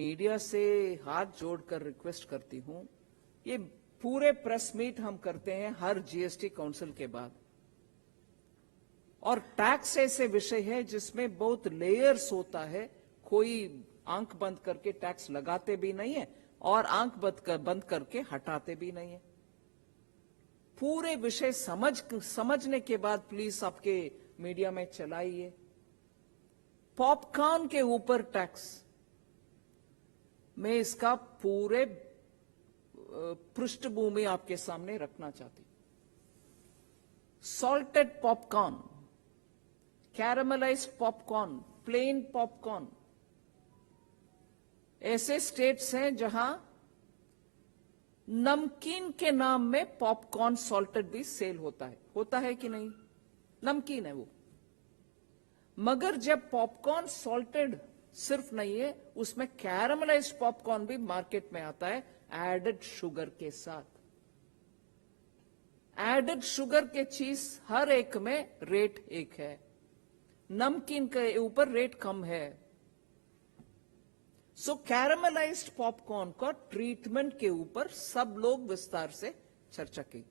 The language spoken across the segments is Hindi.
मीडिया से हाथ जोड़कर रिक्वेस्ट करती हूं, ये पूरे प्रेस मीट हम करते हैं हर जीएसटी काउंसिल के बाद, और टैक्स ऐसे विषय है जिसमें बहुत लेयर्स होता है। कोई आंख बंद करके टैक्स लगाते भी नहीं है और आंख बंद करके हटाते भी नहीं है। पूरे विषय समझने के बाद प्लीज आपके मीडिया में चलाइए। पॉपकॉर्न के ऊपर टैक्स, मैं इसका पूरे पृष्ठभूमि आपके सामने रखना चाहती हूं। Salted popcorn, caramelised popcorn, plain popcorn, ऐसे स्टेट्स हैं जहां नमकीन के नाम में पॉपकॉर्न सॉल्टेड भी सेल होता है कि नहीं? नमकीन है वो, मगर जब पॉपकॉर्न सॉल्टेड सिर्फ नहीं है, उसमें कैरामलाइज्ड पॉपकॉर्न भी मार्केट में आता है एडेड शुगर के साथ। एडेड शुगर के चीज हर एक में रेट एक है, नमकीन के ऊपर रेट कम है। सो कैरामलाइज्ड पॉपकॉर्न का ट्रीटमेंट के ऊपर सब लोग विस्तार से चर्चा की।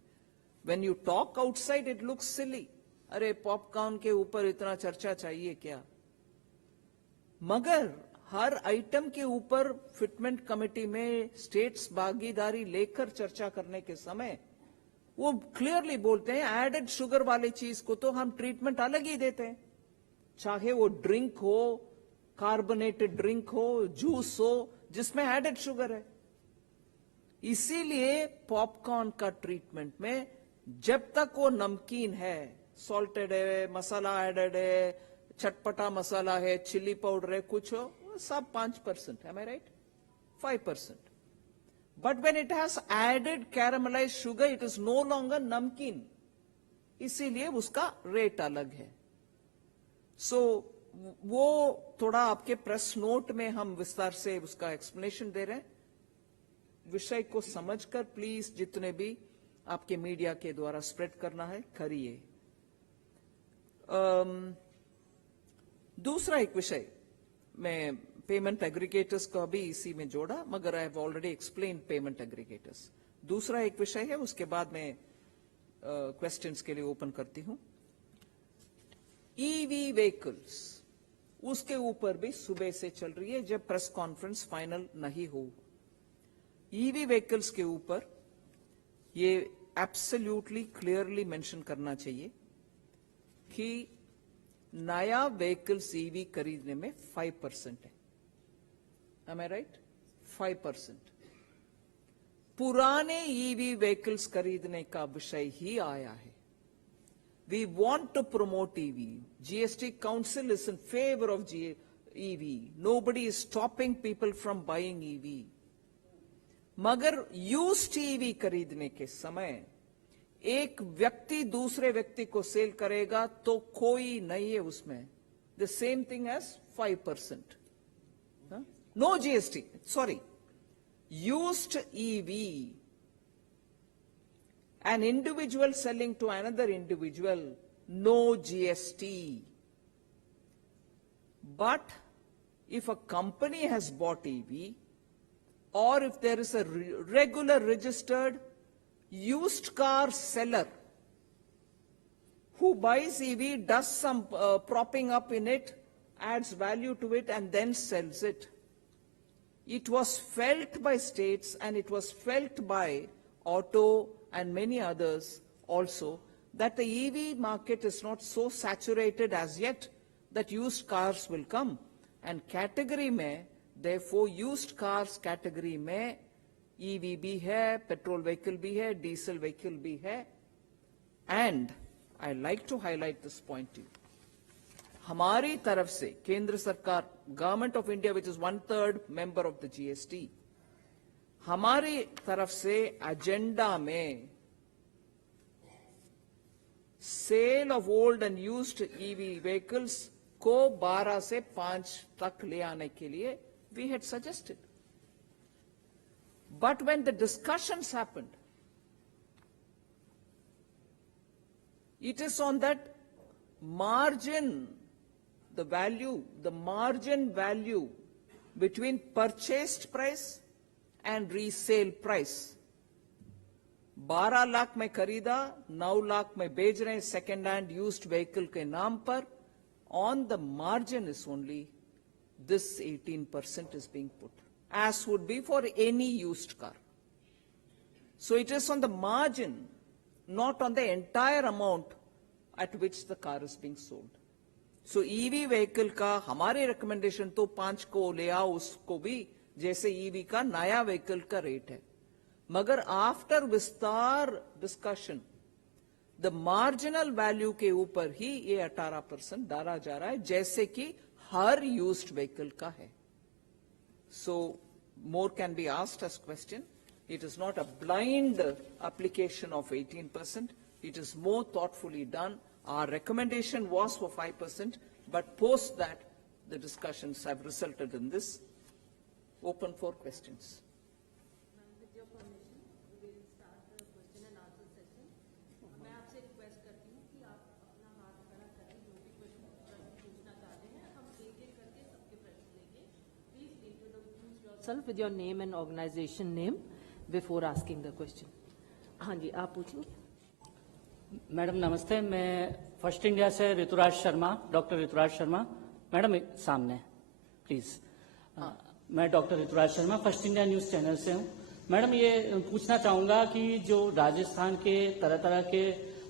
When you talk outside it looks silly, अरे पॉपकॉर्न के ऊपर इतना चर्चा चाहिए क्या? मगर हर आइटम के ऊपर फिटमेंट कमेटी में स्टेट्स भागीदारी लेकर चर्चा करने के समय वो क्लियरली बोलते हैं एडेड शुगर वाले चीज को तो हम ट्रीटमेंट अलग ही देते हैं, चाहे वो ड्रिंक हो, कार्बोनेटेड ड्रिंक हो, जूस हो, जिसमें एडेड शुगर है। इसीलिए पॉपकॉर्न का ट्रीटमेंट में जब तक वो नमकीन है, सॉल्टेड है, मसाला एडेड है, चटपटा मसाला है, चिली पाउडर है, कुछ हो, सब 5%, am I right? 5%. But when it has added caramelized sugar, it is no longer नमकीन, इसीलिए उसका रेट अलग है। सो वो थोड़ा आपके प्रेस नोट में हम विस्तार से उसका एक्सप्लेनेशन दे रहे हैं। विषय को समझकर प्लीज जितने भी आपके मीडिया के द्वारा स्प्रेड करना है करिए। दूसरा एक विषय, मैं पेमेंट एग्रीगेटर्स का भी इसी में जोड़ा, मगर I have already explain payment aggregators. दूसरा एक विषय है, उसके बाद मैं क्वेश्चंस के लिए ओपन करती हूं। ईवी व्हीकल्स, उसके ऊपर भी सुबह से चल रही है जब प्रेस कॉन्फ्रेंस फाइनल नहीं हो। ईवी व्हीकल्स के ऊपर ये एब्सोल्युटली क्लियरली मेंशन करना चाहिए कि नया व्हीकल्स ईवी खरीदने में 5% है। Am I right? 5%। पुराने ईवी व्हीकल्स खरीदने का विषय ही आया है। We want to promote EV. GST Council is in favor of EV. Nobody is stopping people from buying EV. मगर used EV खरीदने के समय एक व्यक्ति दूसरे व्यक्ति को सेल करेगा तो कोई नहीं है उसमें। The same thing as 5%. No GST. Sorry. Used EV. An individual selling to another individual, no GST. But if a company has bought EV, or if there is a regular registered used car seller who buys EV, does some propping up in it, adds value to it and then sells it. It was felt by states and it was felt by auto and many others also that the EV market is not so saturated as yet that used cars will come. And category में, therefore used cars category में EV भी है, petrol vehicle भी है, diesel vehicle भी है. And I like to highlight this point to you. हमारी तरफ से केंद्र सरकार, government of India which is 1/3 member of the GST, हमारी तरफ से एजेंडा में sale of old and used EV vehicles को 12 से 5 तक ले आने के लिए we had suggested. But when the discussions happened, it is on that margin, the value, the margin value between purchased price and resale price. 12 lakh में खरीदा, 9 लाख में बेच रहे हैं सेकेंड हैंड यूज्ड व्हीकल के नाम पर. On the margin is only this 18% is being put, as would be for any used car. So it is on the margin, not on the entire amount at which the car is being sold. So EV vehicle का हमारे recommendation तो 5 को ले आओ, उसको भी जैसे EV का नया vehicle का rate है. मगर आफ्टर विस्तार डिस्कशन द मार्जिनल वैल्यू के ऊपर ही ये 18% डाला जा रहा है, जैसे कि हर यूज्ड व्हीकल का है. So more can be asked as question. It is not a blind application of 18%. It is more thoughtfully done. Our recommendation was for 5%, but post that the discussions have resulted in this. Open for questions. with your name and organization name before asking the question. हाँ जी, आप पूछिए. मैडम नमस्ते, मैं फर्स्ट इंडिया से ऋतुराज शर्मा, डॉक्टर ऋतुराज शर्मा. मैडम सामने प्लीज. मैं doctor Rituraj Sharma first India news channel से हूँ. मैडम ये पूछना चाहूंगा कि जो राजस्थान के तरह तरह के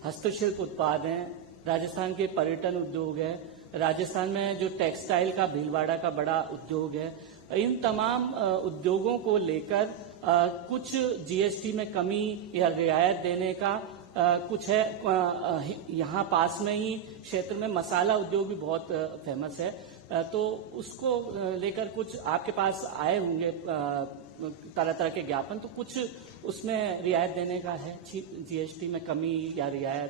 हस्तशिल्प उत्पाद हैं, राजस्थान के पर्यटन उद्योग है, राजस्थान में जो टेक्सटाइल का भीलवाड़ा का बड़ा उद्योग है, इन तमाम उद्योगों को लेकर कुछ जीएसटी में कमी या रियायत देने का कुछ है. यहाँ पास में ही क्षेत्र में मसाला उद्योग भी बहुत फेमस है, तो उसको लेकर कुछ आपके पास आए होंगे तरह तरह के ज्ञापन, तो कुछ उसमें रियायत देने का है, जीएसटी में कमी या रियायत.